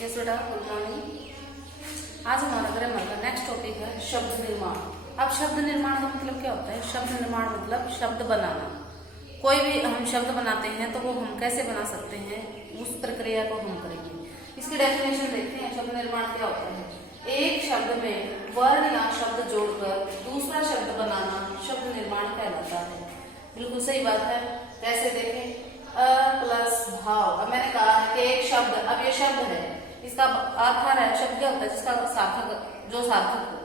Yes बेटा, good morning. आज हमारा ग्रामर का नेक्स्ट टॉपिक है शब्द निर्माण। अब शब्द निर्माण का मतलब क्या होता है? शब्द निर्माण मतलब शब्द बनाना। कोई भी हम शब्द बनाते हैं तो वो हम कैसे बना सकते हैं, उस प्रक्रिया को हम करेंगे। इसकी डेफिनेशन देखते हैं। शब्द निर्माण क्या होता है? एक शब्द में वर्ण या शब्द जोड़कर दूसरा शब्द बनाना शब्द निर्माण कहलाता है। बिल्कुल सही बात है। कैसे देखें? अ प्लस भाव। अब मैंने कहा है कि एक शब्द, अब ये शब्द है, इसका अर्थ है, शब्द क्या होता है? जिसका सार्थक, जो सार्थक हो,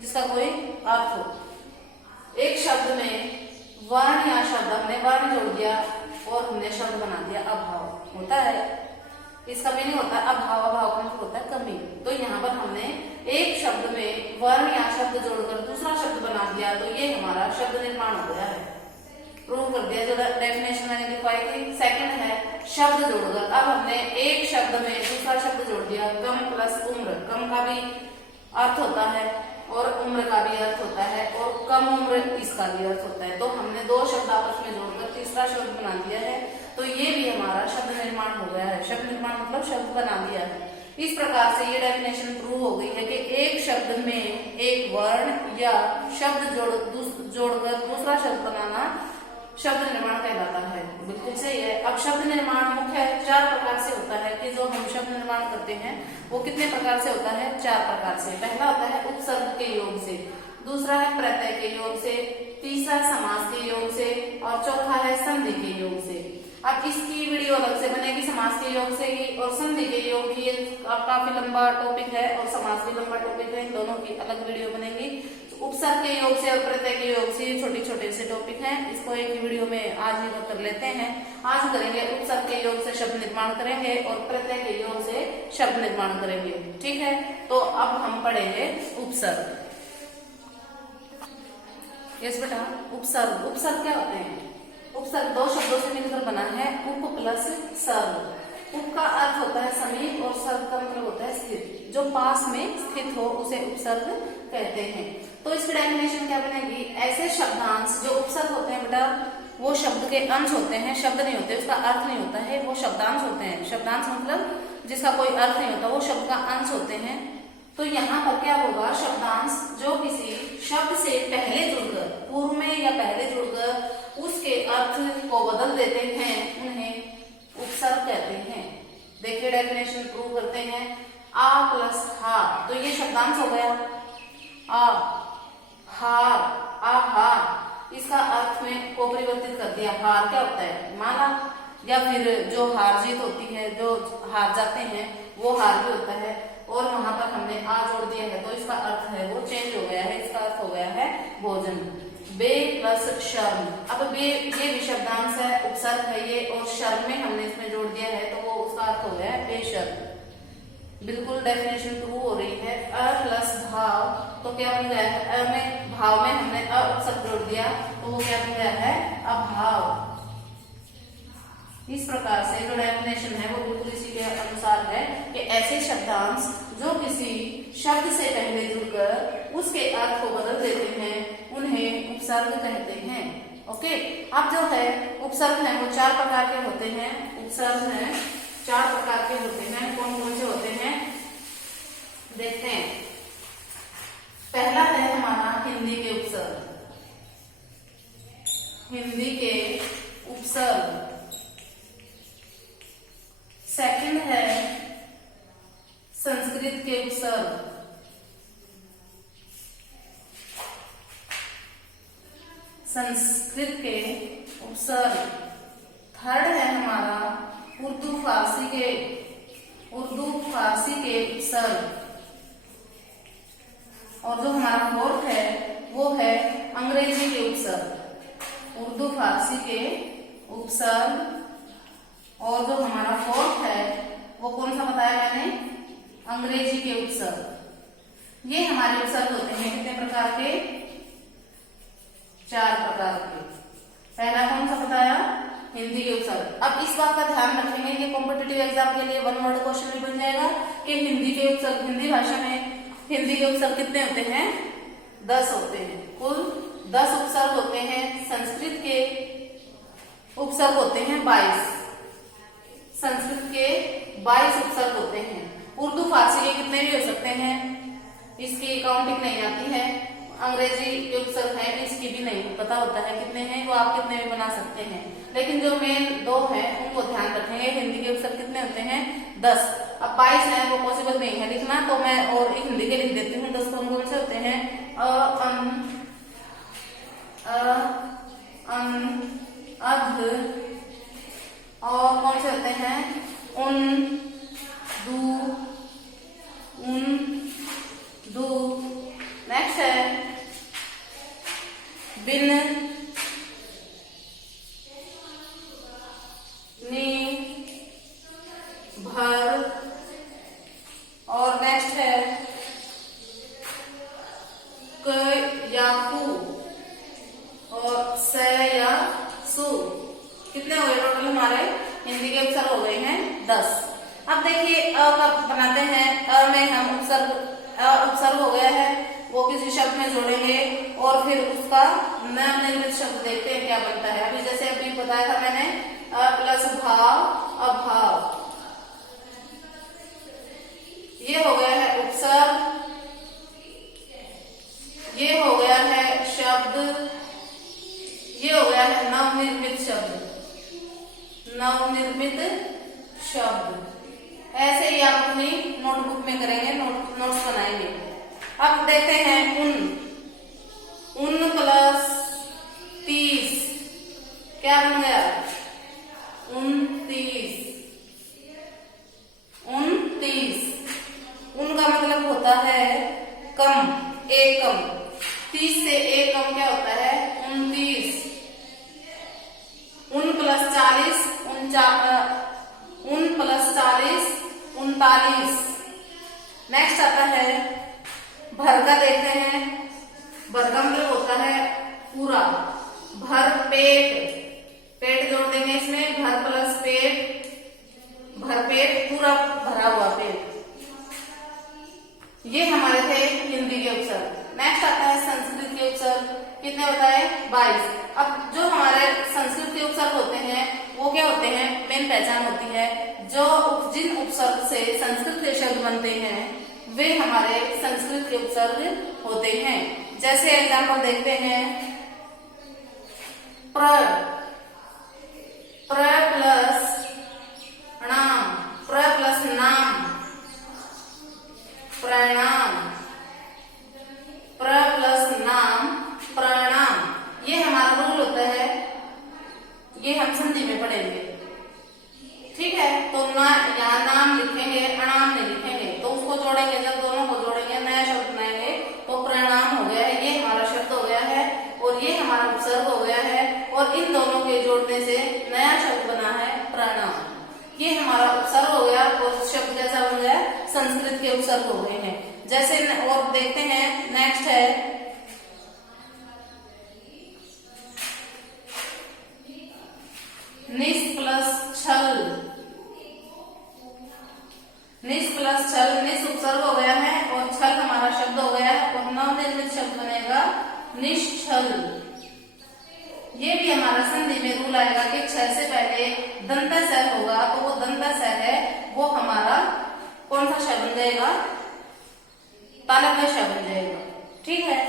जिसका कोई अर्थ हो। एक शब्द में वर्ण या शब्द, हमने वर्ण जोड़ दिया और हमने शब्द बना दिया अभाव। होता है, इसका मीनिंग होता है अभाव। अभाव का मतलब होता है कमी। तो यहाँ पर हमने एक शब्द में वर्ण या शब्द जोड़कर दूसरा शब्द बना दिया, तो ये हमारा शब्द निर्माण हो गया है, प्रूव कर दिया। जो डेफिनेशन मैंने लिखवाई थी, सेकंड है शब्द जोड़कर। अब हमने एक शब्द में दूसरा शब्द जोड़ दिया, कम प्लस उम्र। कम का भी अर्थ होता है और उम्र का भी अर्थ होता है और कम उम्र इसका भी अर्थ होता है। तो हमने दो शब्द आपस में जोड़कर तीसरा शब्द बना दिया है, तो ये भी हमारा शब्द निर्माण हो गया है। शब्द निर्माण मतलब शब्द बना दिया है। इस प्रकार से ये डेफिनेशन प्रूव हो गई है कि एक शब्द में एक वर्ण या शब्द जोड़कर दूसरा शब्द बनाना शब्द निर्माण कहलाता है। बिल्कुल सही है। अब शब्द निर्माण मुख्य 4 प्रकार से होता है कि जो हम शब्द निर्माण करते हैं वो कितने प्रकार से होता है? 4 प्रकार से। पहला होता है उपसर्ग के योग से, दूसरा है प्रत्यय के योग से, तीसरा समास के योग से और चौथा है संधि के योग से। अब इसकी वीडियो अलग से बनेगी समास के योग से ही और संधि के योग की। काफी लंबा टॉपिक है और समास भी लंबा टॉपिक है, इन दोनों की अलग वीडियो बनेगी। उपसर्ग के योग से और प्रत्यय के योग से छोटे छोटे से टॉपिक हैं, इसको एक ही वीडियो में आज ही कर लेते हैं। आज करेंगे उपसर्ग के योग से शब्द निर्माण करेंगे और प्रत्यय के योग से शब्द निर्माण करेंगे। ठीक है, तो अब हम पढ़ेंगे उपसर्ग। यस बेटा, उपसर्ग। उपसर्ग क्या होते हैं? उपसर्ग दो शब्दों से मिलकर बना है, उप प्लस सर्ग। उप का अर्थ होता है समीप और सर्ग का मतलब होता है स्थित। जो पास में स्थित हो उसे उपसर्ग कहते हैं। तो इसकी डेफिनेशन क्या बनेगी? ऐसे शब्दांश जो उपसर्ग होते हैं बेटा, वो शब्द के अंश होते हैं, शब्द नहीं होते, उसका अर्थ नहीं होता है, वो शब्दांश होते हैं। शब्दांश मतलब जिसका कोई अर्थ नहीं होता, वो शब्द का अंश होते हैं। तो यहाँ पर क्या होगा? शब्दांश जो किसी शब्द से पहले जुड़कर, पूर्व में या पहले जुड़कर उसके अर्थ को बदल देते हैं, उन्हें उपसर्ग कहते हैं। देखिए डेफिनेशन प्रूव करते हैं। आ प्लस हार, तो ये शब्दांश हो गया। आ हार, आहार, इसका अर्थ में को परिवर्तित कर दिया। हार क्या होता है? माला, या फिर जो हार जीत होती है, जो हार जाते हैं, वो हार भी होता है। और वहां पर हमने आ जोड़ दिया है, तो इसका अर्थ है वो चेंज हो गया है। इसका अर्थ हो गया है भोजन। बे प्लस शर्म। अब बे ये भी शब्दांश है, उपसर्ग है ये, और शर्म में हमने इसमें जोड़ दिया है, तो वो उसका अर्थ हो गया है बेशर्म। बिल्कुल डेफिनेशन प्रूव हो रही है। अ प्लस भाव, तो क्या बन गया है? अ में, भाव में हमने अ उपसर्ग जोड़ दिया, तो वो क्या बन गया है? अभाव। इस प्रकार से जो डेफिनेशन है वो बिल्कुल इसी के अनुसार है कि ऐसे शब्दांश जो किसी शब्द से पहले जुड़कर उसके अर्थ को बदल देते हैं, उन्हें उपसर्ग कहते हैं। ओके, अब जो है उपसर्ग है वो 4 प्रकार के होते हैं। उपसर्ग है 4 प्रकार के होते हैं। कौन कौन से होते हैं देखते हैं। पहला है हमारा हिंदी के उपसर्ग। हिंदी के उपसर्ग। सेकंड है संस्कृत के उपसर्ग। संस्कृत के उपसर्ग। थर्ड है हमारा उर्दू फारसी के उपसर्ग। और जो हमारा फोर्थ है वो है अंग्रेजी के उपसर्ग। उर्दू फारसी के उपसर्ग, और जो हमारा फोर्थ है वो कौन सा बताया मैंने? अंग्रेजी के उपसर्ग। ये हमारे उपसर्ग होते हैं कितने प्रकार के? 4 प्रकार के। पहला कौन सा बताया? हिंदी के उपसर्ग। अब इस बात का ध्यान रखेंगे, ये कॉम्पिटिटिव एग्जाम के लिए 1 वर्ड क्वेश्चन भी बन जाएगा कि हिंदी के उपसर्ग, हिंदी भाषा में हिंदी के उपसर्ग कितने होते हैं? 10 होते हैं। कुल 10 उपसर्ग होते हैं। संस्कृत के उपसर्ग होते हैं 22। संस्कृत के 22 उपसर्ग होते हैं। हैं, इसकी काउंटिंग नहीं आती है। अंग्रेजी के उपसर्ग है, इसकी भी नहीं पता होता है कितने हैं, वो आप कितने भी बना सकते हैं। लेकिन जो मेन दो हैं उनको ध्यान रखेंगे। हिंदी के उपसर्ग कितने होते हैं? 10। अब 22 है, वो पॉसिबल नहीं है लिखना, तो मैं और एक हिंदी के लिख देती हूँ। 10 कौन कौन से होते हैं? अध, और कौन से होते हैं? उन, दू, उन, दू। नेक्स्ट है बिन, नी, भर, और नेक्स्ट है क या कु, और स या सु। कितने हो गए टोटल हमारे हिंदी के उपसर्ग? हो गए हैं 10। अब देखिए अ का बनाते हैं। अ में हम उपसर्ग हो गया है, वो किसी शब्द में जोड़ेंगे और फिर उसका नवनिर्मित शब्द देखते हैं क्या बनता है। अभी जैसे अभी बताया था मैंने, अ प्लस भाव, अभाव, ये हो गया है उपसर्ग। ये हो गया है शब्द, ये हो गया है नवनिर्मित शब्द। नवनिर्मित शब्द ऐसे ही आप अपनी नोटबुक में करेंगे, नोट्स बनाएंगे। अब देखते हैं उन प्लस 30 क्या बन गया? 29। 29 उन का मतलब होता है कम, एक कम। 30 से एक कम क्या होता है? 29। उन प्लस 40 उन प्लस 40 39। नेक्स्ट आता है भर का। देखते हैं भर का मतलब होता है पूरा। भर पेट, पेट जोड़ देंगे इसमें, भर प्लस पेट, भर पेट, पूरा भरा हुआ पेट। ये हमारे थे हिंदी के उपसर्ग। नेक्स्ट आता है संस्कृत के उपसर्ग। कितने होता है? 22। अब जो हमारे संस्कृत के उपसर्ग होते हैं वो क्या होते हैं? मेन पहचान होती है जो जिन उपसर्ग से संस्कृत के शब्द बनते हैं वे हमारे संस्कृत के उपसर्ग होते हैं। जैसे एग्जाम्पल देखते हैं, प्र प्लस नाम, प्र प्लस नाम, प्रणाम, प्र प्लस नाम, प्रणाम। ये हमारा रूल होता है, ये हम संधि में पढ़ेंगे। ठीक है, तो ना यहाँ नाम लिखेंगे, अनाम नहीं लिखेंगे, तो उसको जोड़ेंगे। जब दोनों को जोड़ेंगे नया शब्द बनाएंगे तो प्रणाम हो गया है, ये हमारा शब्द हो गया है और ये हमारा उपसर्ग हो गया है, और इन दोनों के जोड़ने से नया शब्द बना है प्रणाम। ये हमारा उपसर्ग हो गया और शब्द कैसा बन गया? संस्कृत के उपसर्ग हो गए हैं। जैसे और देखते हैं, नेक्स्ट है निस प्लस छल। निस प्लस छल, निस उपसर्ग हो गया है और छल हमारा शब्द हो गया है और नवनिर्मित शब्द बनेगा निश्छल। ये भी हमारा संधि में रूल आएगा कि छल से पहले दंता स होगा, तो वो दंता स है वो हमारा कौन सा शब्द बन जाएगा? तालव्य का शब्द बन जाएगा। ठीक है,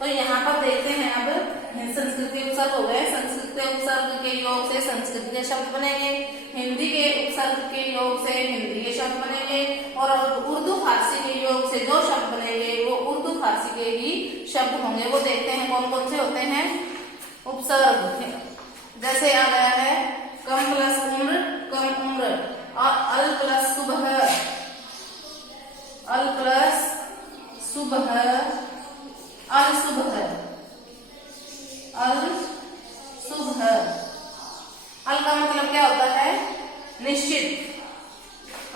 तो यहाँ पर देखते हैं अब संस्कृत के उपसर्ग हो गए। संस्कृत के उपसर्ग के योग से संस्कृत के शब्द बनेंगे, हिंदी के उपसर्ग के योग से हिंदी के शब्द बनेंगे, और उर्दू फारसी के योग से जो शब्द बनेंगे वो उर्दू फारसी के ही शब्द होंगे। वो देखते हैं कौन कौन से होते हैं उपसर्ग। जैसे आ गया है कम प्लस उम्र, कम उम्र, और अल प्लस सुबह, अल प्लस सुबह, अल सुबह, अल सुबह। अल का मतलब क्या होता है? निश्चित।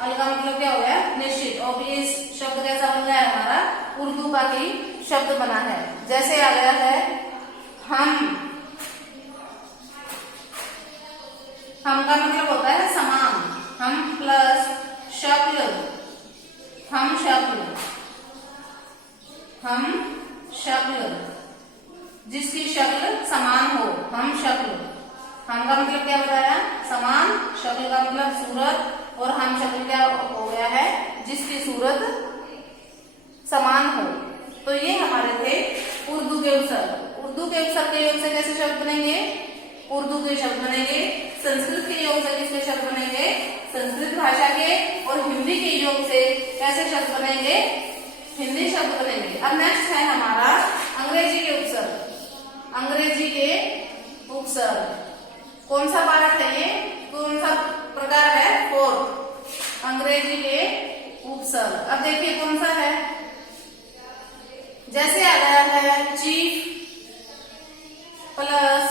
अल का मतलब क्या हो गया? निश्चित। और ये शब्द कैसा बन गया है? हमारा उर्दू का ही शब्द बना है। जैसे आ गया है हम का मतलब होता है समान। हम प्लस शक्ल, हम शक्ल, हम शक्ल, जिसकी शक्ल समान हो, हम शक्ल। हम का मतलब क्या बताया? समान। शक्ल का मतलब सूरत, और हम शक्ल क्या हो गया है? जिसकी सूरत तो ये हमारे थे उर्दू के उपसर्ग। उर्दू के उपसर्ग के योग से कैसे शब्द बनेंगे? उर्दू के शब्द बनेंगे। संस्कृत के योग से किसके शब्द बनेंगे? संस्कृत भाषा के। और हिंदी के योग से कैसे शब्द बनेंगे? हिंदी शब्द बनेंगे। अब नेक्स्ट है हमारा अंग्रेजी के उपसर्ग। अंग्रेजी के उपसर्ग कौन सा पार्ट है ये? कौन सा प्रकार है? 4 अंग्रेजी के उपसर्ग। अब देखिए कौन सा है। जैसे आ गया है चीफ प्लस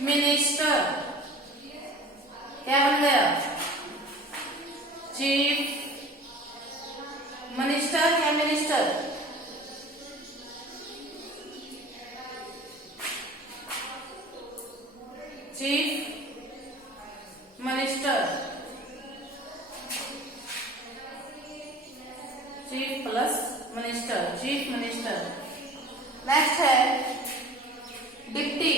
मिनिस्टर, क्या बन गया? चीफ मिनिस्टर या minister? Chief minister, chief plus minister, chief minister. Next है डिप्टी,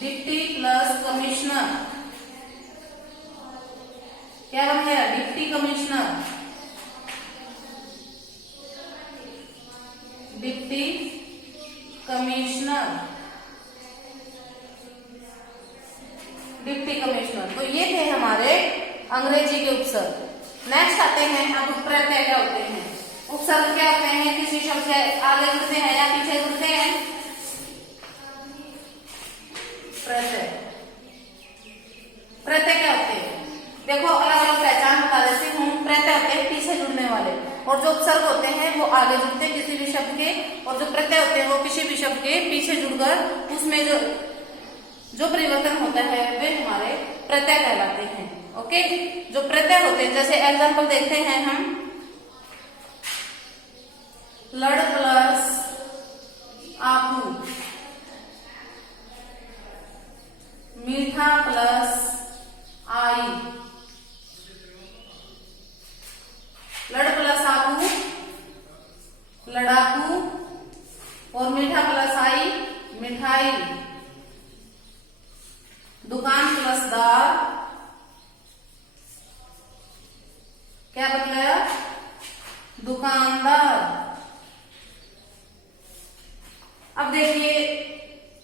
डिप्टी प्लस कमिश्नर, क्या बन गया? Deputy commissioner, deputy commissioner, deputy commissioner. तो ये थे हमारे अंग्रेजी के उपसर्ग। नेक्स्ट आते हैं अब प्रत्यय क्या होते हैं। उपसर्ग क्या होते हैं? किसी शब्द से आगे जुड़ते हैं या पीछे जुड़ते हैं? प्रत्यय, प्रत्यय क्या होते हैं? देखो अलग अलग पहचान बता देती हूँ। प्रत्यय होते हैं पीछे जुड़ने वाले, और जो उपसर्ग होते हैं वो आगे जुड़ते हैं किसी भी शब्द के, और जो प्रत्यय होते हैं वो किसी भी शब्द के पीछे जुड़कर उसमें जो परिवर्तन होता है वे हमारे प्रत्यय कहलाते हैं। ओके, जो प्रत्यय होते हैं, जैसे एग्जाम्पल देखते हैं हम, लड़ प्लस आकू, मीठा प्लस आई, लड़ प्लस आकू लड़ाकू, और मीठा प्लस आई मिठाई, दुकान प्लस दार, क्या बन गया? दुकानदार। अब देखिए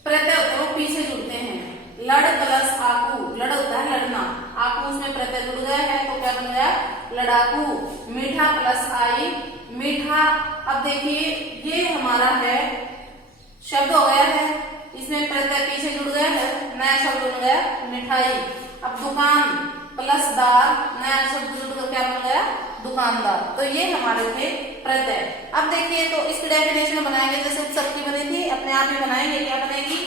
प्रत्यय होते हैं वो पीछे जुड़ते हैं। लड़ प्लस आकू, लड़ होता है लड़ना, आकू उसमें प्रत्यय जुड़ गया है तो क्या बन गया? लड़ाकू। मीठा प्लस आई मीठा। अब देखिए ये हमारा है शब्द हो गया है, इसमें प्रत्यय पीछे जुड़ गया है, नया शब्द बन गया मिठाई। अब दुकान प्लस दार, नया शब्द जुड़कर क्या बन गया? दुकानदार। तो ये हमारे थे प्रत्यय। अब देखिए तो इसकी डेफिनेशन बनाएंगे जैसे उपसर्ग की बनी थी, अपने आप ही बनाएंगे। क्या बनेगी?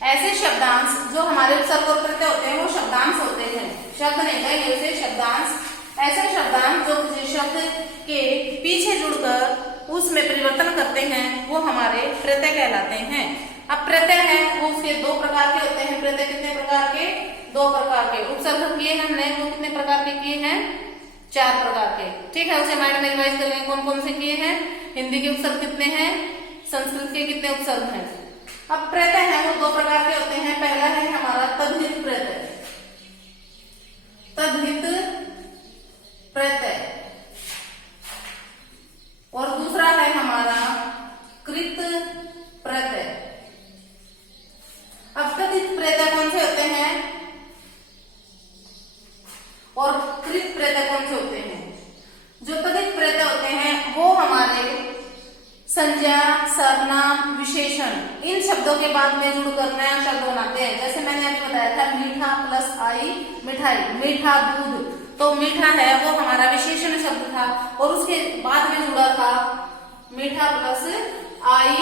ऐसे शब्दांश जो हमारे उपसर्ग और प्रत्यय होते हैं वो शब्दांश होते हैं, शब्द नहीं कहेंगे उसे, शब्दांश। ऐसे शब्दांश जो किसी शब्द के पीछे जुड़कर उसमें परिवर्तन करते हैं वो हमारे प्रत्यय कहलाते हैं। अब प्रत्यय है वो उसके 2 प्रकार के होते हैं। प्रत्यय कितने प्रकार के? 2 प्रकार के। उपसर्ग किए हमने वो कितने प्रकार के किए हैं? 4 प्रकार के। ठीक है, उसे माइंड में रिवाइज कर लेंगे कौन कौन से किए हैं। हिंदी के उपसर्ग कितने हैं? संस्कृत के कितने उपसर्ग हैं? अब प्रत्यय है वो 2 प्रकार के होते हैं। पहला है हमारा तद्धित प्रत्यय, तद्धित प्रत्यय, और दूसरा है हमारा कृत प्रत्यय। अब तद्धित प्रत्यय कौन से होते हैं और कृत प्रत्यय कौन से होते हैं? जो तद्धित प्रत्यय होते हैं वो हमारे संज्ञा, सर्वनाम, विशेषण इन शब्दों के बाद में जुड़कर नया शब्द बनाते हैं। जैसे मैंने अभी बताया था मीठा प्लस आई मिठाई, मीठा दूध, तो मीठा है वो हमारा विशेषण शब्द था और उसके बाद में जुड़ा था मीठा प्लस आई,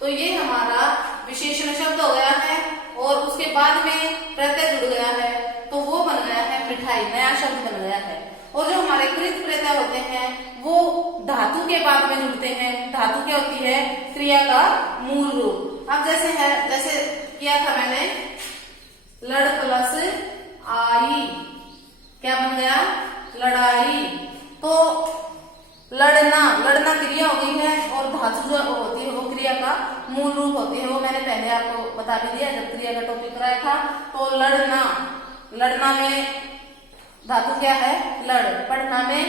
तो ये हमारा विशेषण शब्द हो गया है और उसके बाद में प्रत्यय जुड़ गया है तो वो बन गया है मिठाई, नया शब्द बन गया है। और जो हमारे कृत प्रत्यय होते हैं वो धातु के बाद में जुड़ते हैं। धातु क्या होती है? क्रिया का मूल रूप। अब जैसे किया था मैंने लड़ प्लस आई, क्या बन गया? लड़ाई। तो लड़ना क्रिया हो गई है और धातु जो होती है वो क्रिया का मूल रूप होती है। वो मैंने पहले आपको बता भी दिया जब क्रिया का टॉपिक कराया था। तो लड़ना में धातु क्या है? लड़। पढ़ना में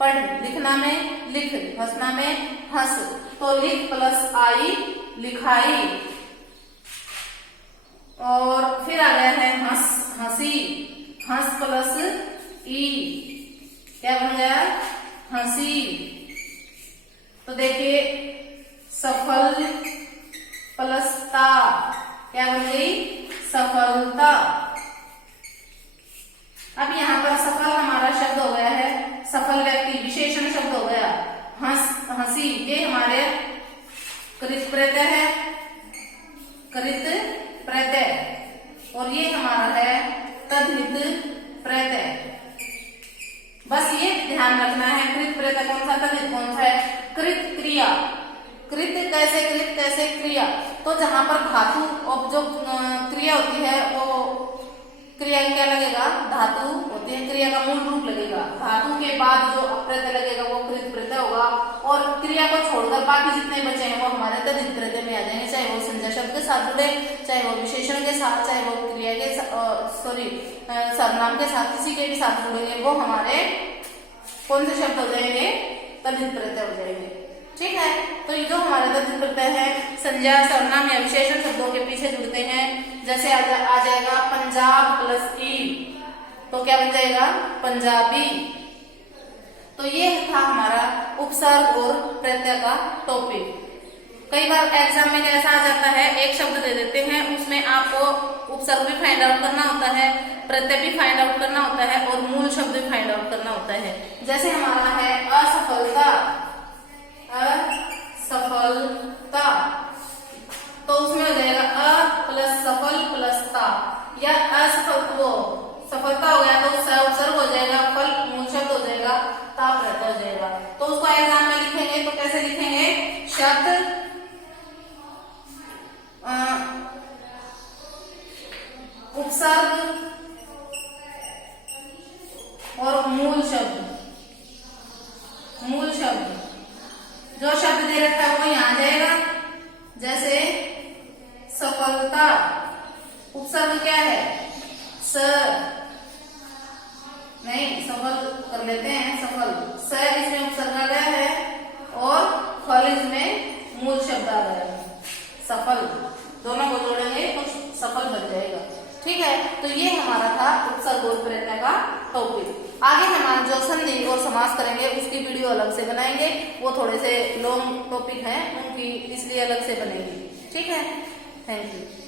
पढ़, लिखना में लिख, हंसना में हंस, तो लिख प्लस आई लिखाई। और फिर आ गया है हंस, हंसी, हंस प्लस ई, क्या बन गया? हंसी। तो देखिए सफल प्लस ता, क्या बन गई? सफलता। अब यहाँ पर सफल हमारा शब्द हो गया है, सफल व्यक्ति विशेषण शब्द हो गया। हंस, हंसी, ये हमारे कृत प्रत्यय है, कृत प्रत्यय, और ये हमारा है तद्धित प्रत्यय। बस ये ध्यान रखना है, कृत प्रत्यय कौन सा, तद्धित कौन सा है। कृत क्रिया, कृत कैसे, कृत कैसे क्रिया, तो जहां पर धातु और जो क्रिया होती है वो क्रिया क्या लगेगा? धातु होती है, क्रिया का मूल रूप लगेगा। धातु के बाद जो प्रत्यय लगेगा वो कृत प्रत्यय होगा, और क्रिया को छोड़कर बाकी जितने बचे हैं वो हमारे तद्धित प्रत्यय में आ जाएंगे, चाहे वो संज्ञा शब्द के साथ जुड़े, चाहे वो विशेषण के साथ, चाहे वो क्रिया के सर्वनाम के साथ, किसी के भी साथ जुड़ेंगे, वो हमारे कौन से शब्द हो जाएंगे? तद्धित प्रत्यय हो जाएंगे। ठीक है, तो ये जो हमारे तद्धित प्रत्यय है संज्ञा सर्वनाम या विशेषण शब्दों के पीछे जुड़ते हैं। जैसे आ जाएगा पंजाब प्लस ई, तो क्या बन जाएगा? पंजाबी। तो ये था हमारा उपसर्ग और प्रत्यय का टॉपिक। कई बार एग्जाम में ऐसा आ जाता है, एक शब्द दे देते हैं, उसमें आपको उपसर्ग भी फाइंड आउट करना होता है, प्रत्यय भी फाइंड आउट करना होता है, और मूल शब्द भी फाइंड आउट करना होता है। जैसे हमारा है असफलता, असफलता, तो उसमें हो जाएगा अ प्लस सफल प्लस ता, या असफल वो सफलता हो गया तो उपसर्ग हो जाएगा, फल मूल शब्द हो जाएगा, ता प्रत्यय हो जाएगा। तो उसको एग्जाम में लिखेंगे तो कैसे लिखेंगे? शब्द उपसर्ग और मूल शब्द, मूल शब्द, जो शब्द दे रखा है वो यहाँ आ जाएगा। जैसे सफलता, उपसर्ग क्या है? स, नहीं सफल कर लेते हैं, सफल, स इसमें उपसर्ग आ गया है, और फल इसमें मूल शब्द आ गया है, सफल। दोनों को जोड़ेंगे तो सफल बन जाएगा। ठीक है, तो ये हमारा था उपसर्ग और प्रत्यय का टॉपिक। आगे हम जो संधि और समास करेंगे उसकी वीडियो अलग से बनाएंगे, वो थोड़े से लॉन्ग टॉपिक हैं उनकी, इसलिए अलग से बनेगी। ठीक है, थैंक यू।